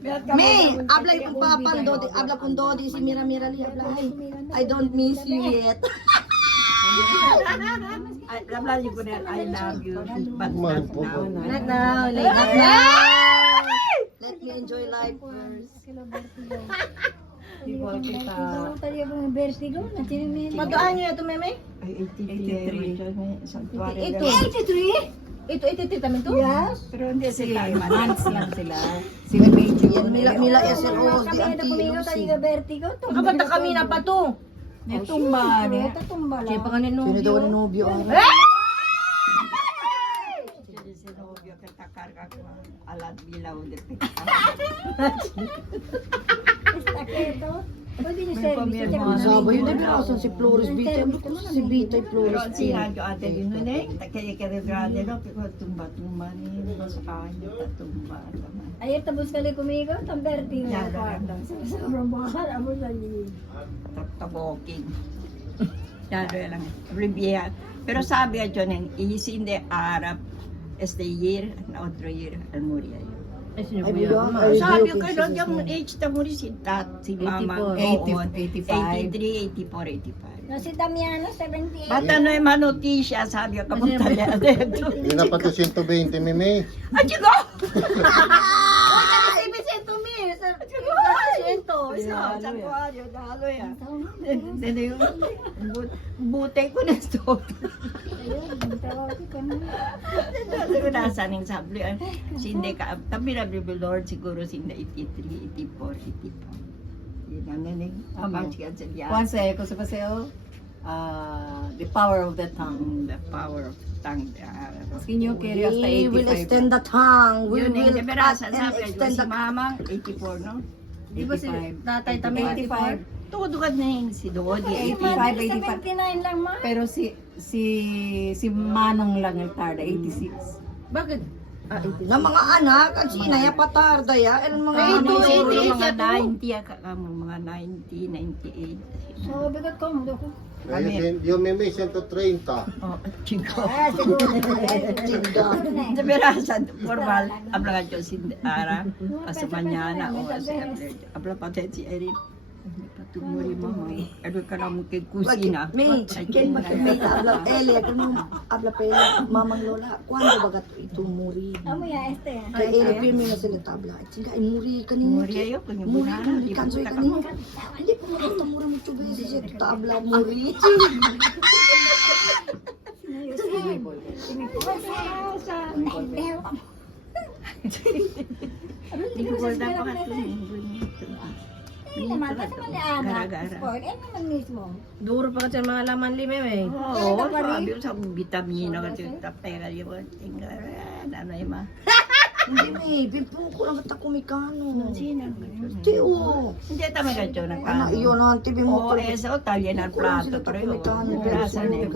May, habla yung papando, habla pundo, di si Mira Mira li, habla, I don't miss you yet. Habla niyo ko na, I love you, but Mahal not po now. po. Not now, later. Let me enjoy life first. Magkaan nyo ito, Meme? Ay, 83. Isang tuwari. 83? Ito 83 tamin to? Yes. Pero hindi sila. Months lang sila. Sila medyo. Yan, Mila SLO, di Anti, Kabata kami na pa to. Netumba. Kaya pa nga ni Nubio. Sino daw ni Nubio? Sinobyo ka takarga ko. Alat bilaw. Sabi yun, di ba? Si Flores Vita? Si Vita Flores. Pero si Radyo ate din nun eh. Kaya grande no. Pero tumba-tumba niya. Sa kanya. Tumba. Ayer tapos kali kumigo, tamberti na Yan, kwarta. Sobrang mahal, amo sa liig. Taboking. Yado lang. Riviera. Pero sabi ka dyan, easy in the Arab as the year, and other year, and Muria. Sabi ko, doon yung age na muri si mama. 85. 83, 84, 85. No, si Damiano, 78. Bata na yung manotisya, sabi ko, kamunta niya dito. Hindi na pa to 120, Mimi. Ay, chico! Butay ko na ito. Sabi ko nasaan yung sabli. Sindi ka. Tabi na Lord siguro sinda 83, 84, 85. Yun ang naning. Abang siya sa diyan. Once cosa paseo? The power of the tongue. The power of tongue. Sino carry hasta We will 85. extend the tongue. We Yun will yung cut sabi and ko extend si the mamang 84, no? Di ba si 85. tatay tami 85. Tudugad na yun si Dodi. 85, 79 lang ma. Pero si Manong lang yung tarda, 86. Bakit? Na mga anak, at sinaya patarda ya, el mga Ito, siguro ito, mga mga 90, kakamo, mga 90, 98. So, bigat ko, mo ko. Yung Mimi, 130. Oh, chico. Ah, siguro. Sa perasan, formal, habla ka dyan si Ara, paso mañana, o habla pa tayo si Erin. Patumuri mama, ano ka naman kay kusina. May, may habla Elia, kung habla pa Elia, mamang lola, kuando bagat ito muri? Amo ya, este. Kay Elia, pirmi na sila tabla. At sila, ay muri kanina. Muri ayo, kung yung Muri bunana, kanina, di ba kansoy kita kanina. Hindi po makita mura mo ito beses siya, tabla muri. Hindi ko wala pa ka ito. Naman, kasi man ni anak. Gara-gara. Sport, eh naman mismo. Duro pa kasi mga laman lime, eh. Oo, sabi ko sa vitamina kasi tapay ka yun. Ano yung ma? Hindi, may, pimpo ko lang at ako may kano. Sino? Ti, o. Hindi tama ka dyan. Ano, iyon ang tibi mo. Oo, eso, talya ng plato. Pero yun, brasa na yun.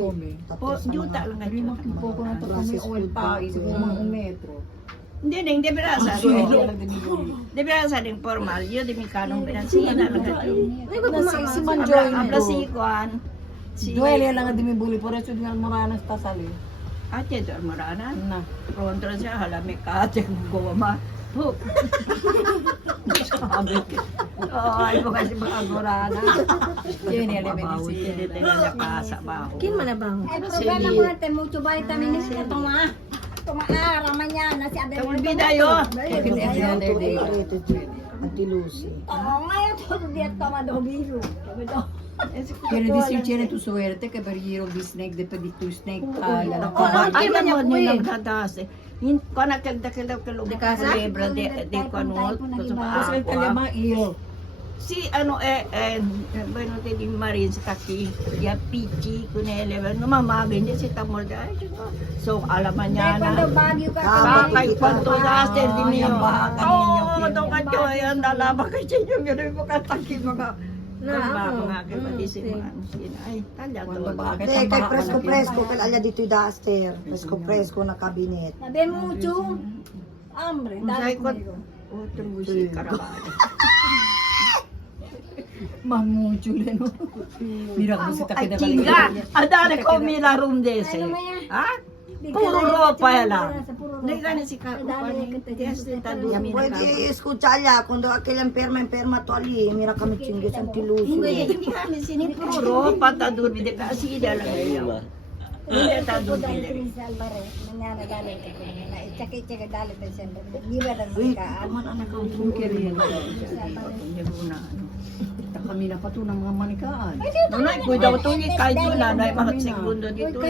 Po, juta lang ka dyan. Poco na to kami oil pa, isip mo mga metro. Hindi brasa. Hindi brasa din formal. Yun, di may kanong pinansiyan na lang ka dyan. Si Manjoy Abla si Juan. Duele lang ang dimibuli, por eso din ang moranas tasali. Ate, ito ang marana. Na. Pronto na siya, halami ka, ate, gawa ma. Sabi ko. Oo, ay mo kasi mga marana. Yun, yan, may Babaw, medicine. hindi tayo nakasa baho. Kin man na bang? Ay, programa mo natin, mucho vitamins ka tuma. Tumaara, mañana, si Abel. Olvida yun. Every other day. Auntie Lucy. Oo, ngayon, todo día toma do biru. Sabi daw. Quiere decir, tiene tu suerte que perdieron the snake, de pedir tu snake. Ay, man yun, nilang dadas eh. Kung nakagdakilap De casa? Libra, de kanot, Tapos el kalema iyo. Si ano bueno te di marin sa taki ya pichi kunele no mamagin din si tamor da so alaman niya Dahil na cuando bagyo ka, bakay kwanto gas din din niyo Baka to ka jo yan dalaba ka sinyo ganoy mo ka taki mga na mga kay pati si mga ay talya to Kay presko kay alya dito yung daster. Presko na kabinet. sabi mo, mucho. Hambre, Usay dali ko kumigo. otro musik karabado Mamuchule, no? Mira kung si ay Takeda chinga adare ko mila room dese Ano maya? ha Di ka Puro lang ropa sa lang. sa puro No gana si Kako Ti has tentado Ya mina puede escucharla cuando aquella enferma tu ali, mira kami chingue santiluso. Hindi kami sinipuro pata durmi de kasi ida lang ngayon. Hindi ta durmi de. Uy, Aman anak ko bunker yan. Hindi ko na ano. Kami na pa to ng mga manikaan. Nunay ko daw to ni kay na nay mga segundo dito.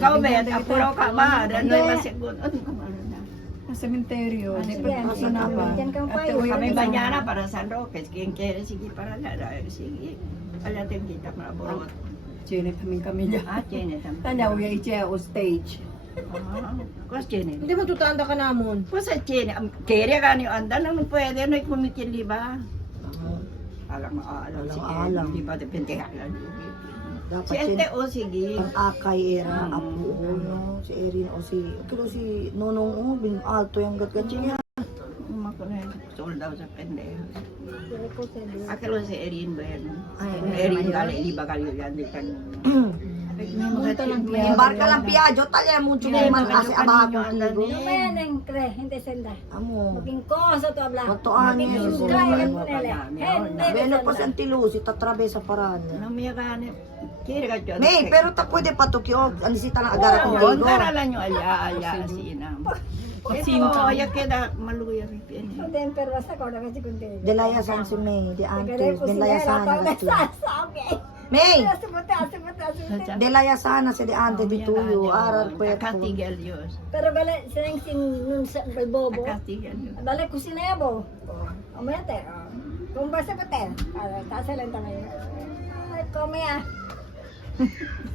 Kau ba apuro ka ba? Danoy mga segundo. Ano ka ba na? Sa sementeryo. Di pa Sige, kasi na ba? diyan kang Ate, payo. uy, Kami ano sa- banyana para San Roque, kaya sige para na sige. Alatin kita mga burot. Chine kami niya. Ah, Janet. Tanaw ya iche o stage. Kos Janet. Hindi mo tutanda ka namon. Kos sa Janet. Kaya ka ni anda nang pwede na kumikin di ba? Alam sige. Alam. Di ba depende ka lang. dapat Si Ente o sige. ang akay era apo no si Erin o si kilo si Nonong o bin alto yung gatgat niya. Makunan soldaw sa pendejo. Akalo si Erin ba yan? Ay, Erin gali di ba kayo yan di kan. Embarca lang piadyo talya mo chumo man kasi abago tigo. Kaya nang kre, hindi senda. Amo. Maging kosa to abla. Totoo niya. Maging kaya mo nila. Beno pa sa Antilusi tatrabe sa paraan. Namiya ka ni. Kira ka dyan. May pero ta pwede pa to kyo anisita na agara ko Oo, ligo. karalan nyo alya si Inam. Ito, ya queda maluya mi pian. Den pero basta ko na kasi kundi. Delaya san si May de antes Delaya delaya sana gasto. May Pero delaya sana si de antes di tuyo aral puesto. Katigal Diyos. gala sinang sin nun sa bobo. Katigal Diyos. Dale kusina ya bo. Umete. Kung basta ko te. Tasa lang tayo. Ay, come ya.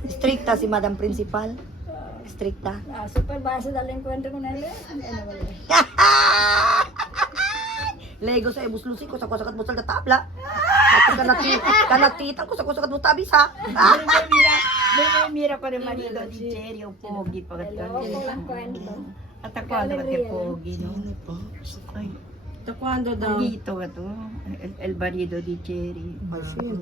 Stricta si Madam Principal. Stricta. Super basa daling kwento ko na lang. Lego sa ibuslusi ko sa kusakat busal na tabla. At kanatitan ko sa kusakat mo tabi sa. Mira pa rin marido di Jerry o Pogi pagkat Ang kwento. At ako ano kati Pogi no. Ay, Taekwondo daw. Pogi ito ka to. El marido di Jerry. Ay, sige.